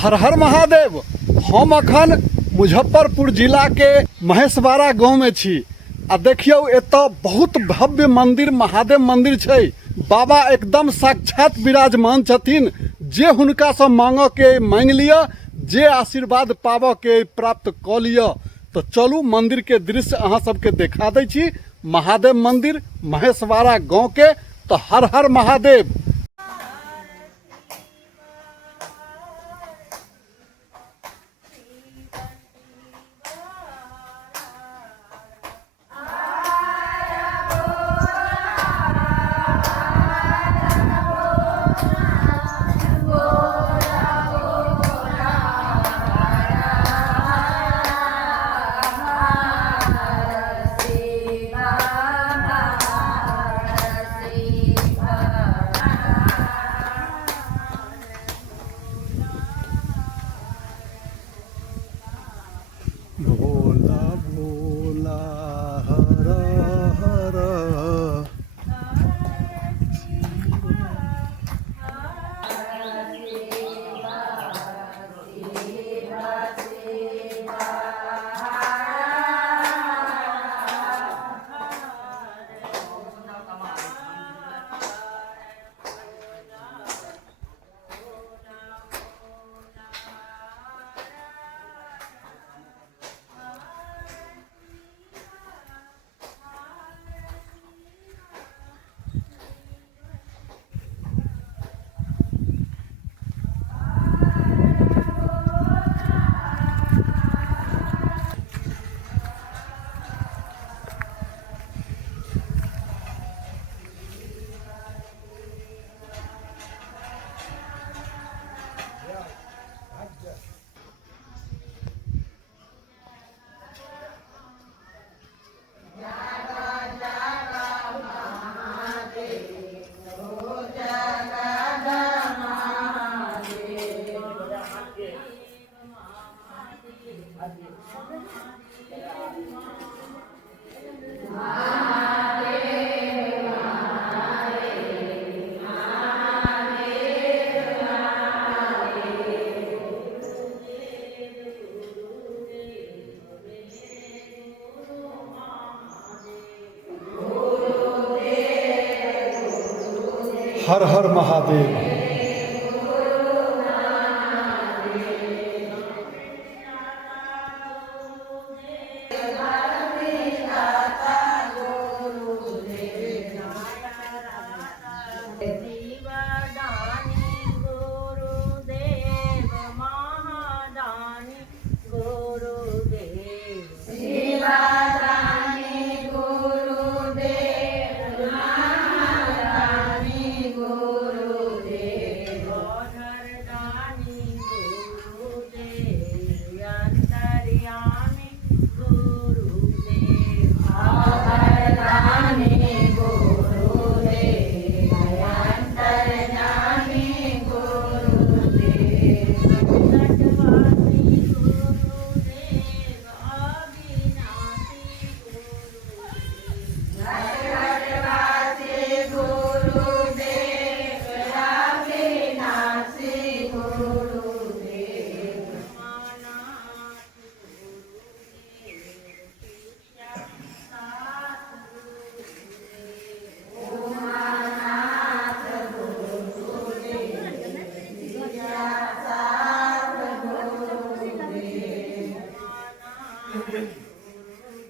हर हर महादेव। हम अखन मुजफ्फरपुर जिला के महेशवाड़ा गाँव में छी आ देखियो एतऽ बहुत भव्य मंदिर महादेव मंदिर छै। बाबा एकदम साक्षात विराजमान छथिन। जे हुनका से मांगो के मांग लिया, जे आशीर्वाद पाबो के प्राप्त क लिया। तो चलू मंदिर के दृश्य अहाँ सबके देखा दै छी। महादेव मंदिर महेशवाड़ा गाँव के। तो हर हर महादेव। भोला भोला हर हर। हर हर महादेव।